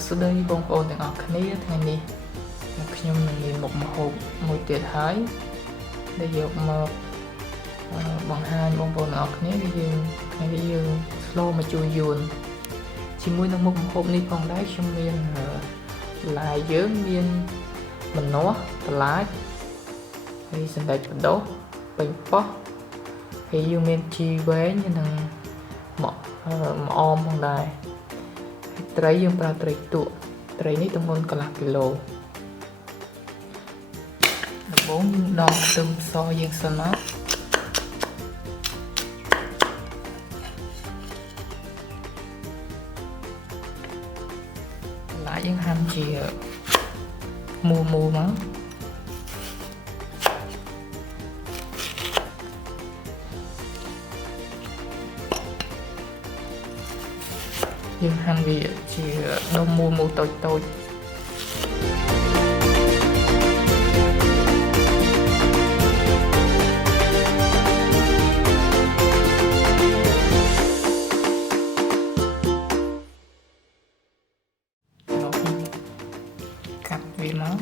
ស្ដីបងប្អូនទាំងអស់គ្នាថ្ងៃនេះខ្ញុំនឹងមានមុខម្ហូបមួយទៀតហើយដែលយកមកបង្ហាញបងប្អូនទាំងអស់គ្នាយើងថ្ងៃនេះយើងស្លមកជួយយួនជាមួយនឹងមុខម្ហូបនេះផងដែរខ្ញុំមានឡាយយើងមានម្នាស់បន្លាចហើយសណ្តែកបណ្ដុះប៉េងប៉ោះហើយយើងមានជីវែងនិងម្អមផងដែរត្រីយើងប្រើត្រីទក់ត្រីនេះទម្ងន់កន្លះគីឡូដំបូងយើងដងខ្ទឹមសយើងសិនមកឡាយយើងហាន់ជាមូលមកយើងហាន់វាជាដុំមូលតូចតូចកាត់វាមក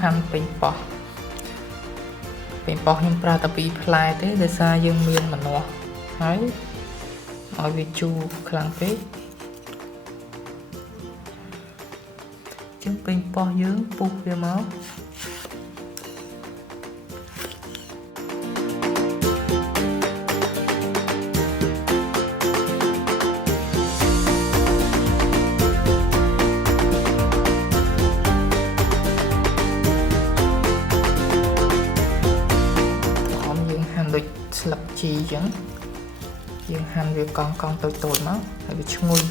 ហាន់ប៉េងប៉ោះខ្ញុំប្រើតែ2ផ្លែទេដោយសារយើងមានម្នាស់ហើយឲ្យវាជូរខ្លាំងពេកចឹងប៉េងប៉ោះយើងពុះវាមកស្លឹកជីអញ្ចឹងយើងហាន់វាកង់តូចមកហើយវាឈ្ងុយ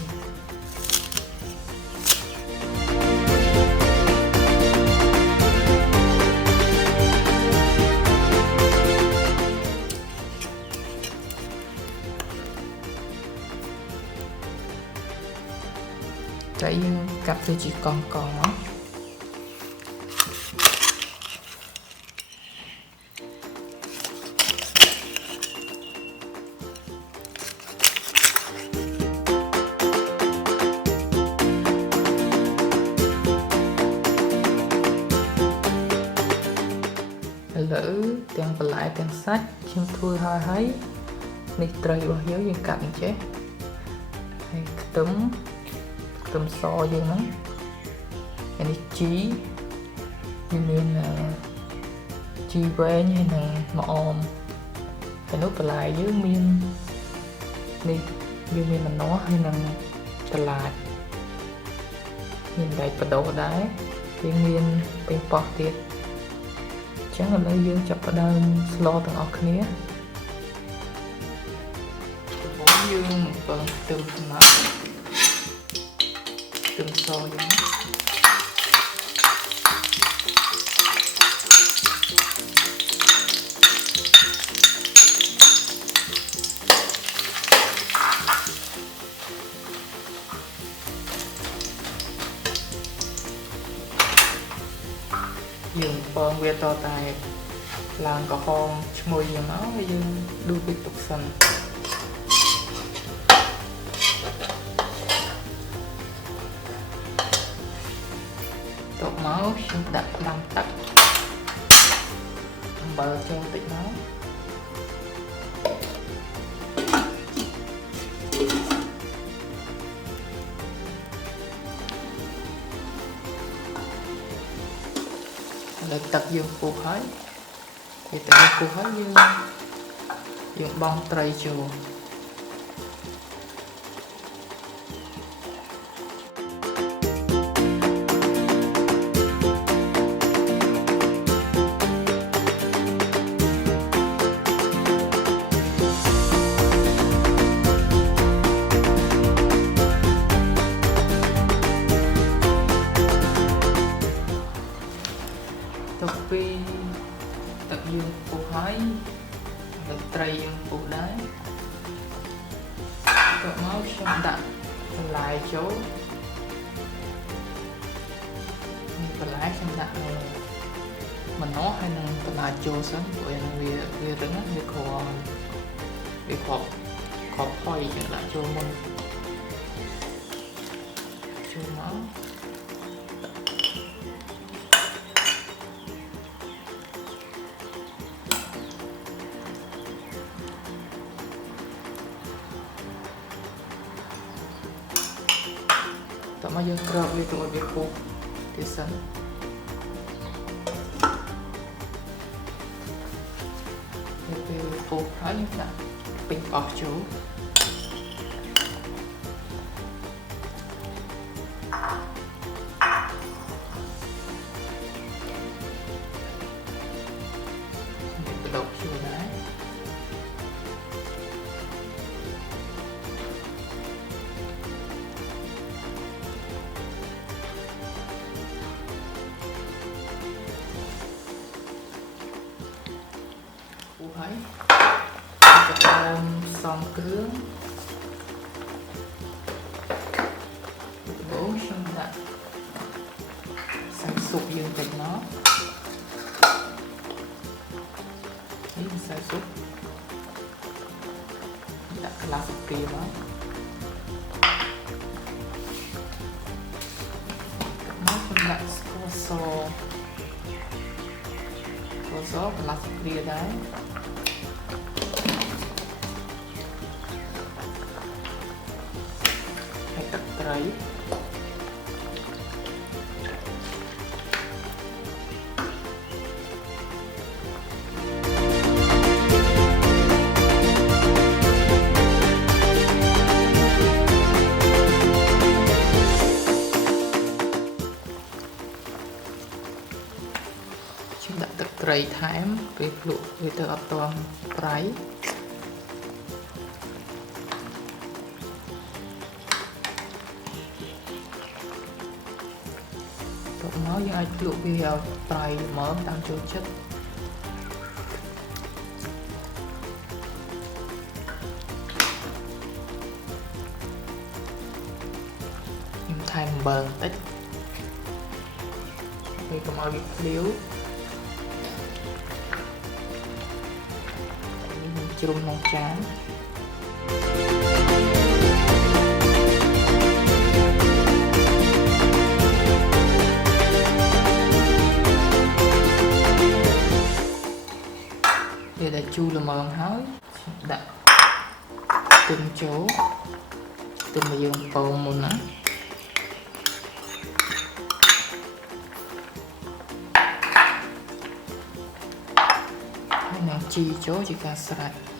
តែយើងកាត់វាជាកង់មកឥឡូវទាំងបន្លែទាំងសាច់ខ្ញុំធ្វើហើយនេះត្រីរបស់យើងកាត់អញ្ចេះហើយខ្ទឹមសយើងហ្នឹងហើយនេះជីវាមានជីវែងហើយនឹងម្អមហើយនោះបន្លែយើងមាននេះយើងមានម្នាស់ហើយនឹងតឡាចមានដែកបដោដែរយើងមានប៉េងប៉ោះទៀតចឹងឥឡូវយើងចាប់ផ្ដើមស្លទាំងអស់គ្នាដំបូងយើងបើខ្ទឹមសម្រាប់ខ្ទឹមសយើងយើងពងវាតតែឡើងក្រហមឈ្ងុយយ៉ាងមកហើយយើងដួសវាទុកសិនទុកមកខ្ញុំដាក់ដាំទឹកអំបិលចូលតិចមកដល់ទឹកយើងពុះហើយពេលទឹកយើងពុះហើយយើងបង់ត្រីចូល ឥ ទៅពេលទឹកយើងពុះហើយទឹកត្រីយើងពុះដែរទៅមកខ្ញុំដាក់បន្លែចូលបន្លែខ្ញុំដាក់ម្នាស់ហើយនឹងបន្លែចូលសិនព្រោះវារឹងវាក្រវាខប់ផុយចឹងដាក់ចូលមុនចូលមកតោះមកយើងក្របវាទៅឲ្យវាពុះទៀតសិនពេលពុះហើយយើងដាក់ពេញអស់ចូលបដកចូលដែរពុះហើយចាំសំគ្រឿងបងខ្ញុំដាក់សាច់ស៊ុបយើងតិចមកនេះសាច់ស៊ុបដាក់កន្លះស្លាបព្រាមកខ្ញុំដាក់ស្ករសកន្លះស្លាបព្រាដែរទឹកត្រីខ្ញុំដាក់ទឹកត្រីថែមពេលភ្លក់វាទៅអត់ទាន់ប្រៃមកយើងអាចភ្លក់វាឲ្យប្រៃល្មមតាមចូលចិត្តខ្ញុំថែមអំបិលបន្តិចពេលកុំឲ្យវាភ្លាវនេះជ្រុំក្នុងចានវាđã chuaល្មមហើយដាក់ខ្ទឹមចូលខ្ទឹមដែលយើងប៉ូមុនណាហើយនឹងជីចូលជាការស្រេច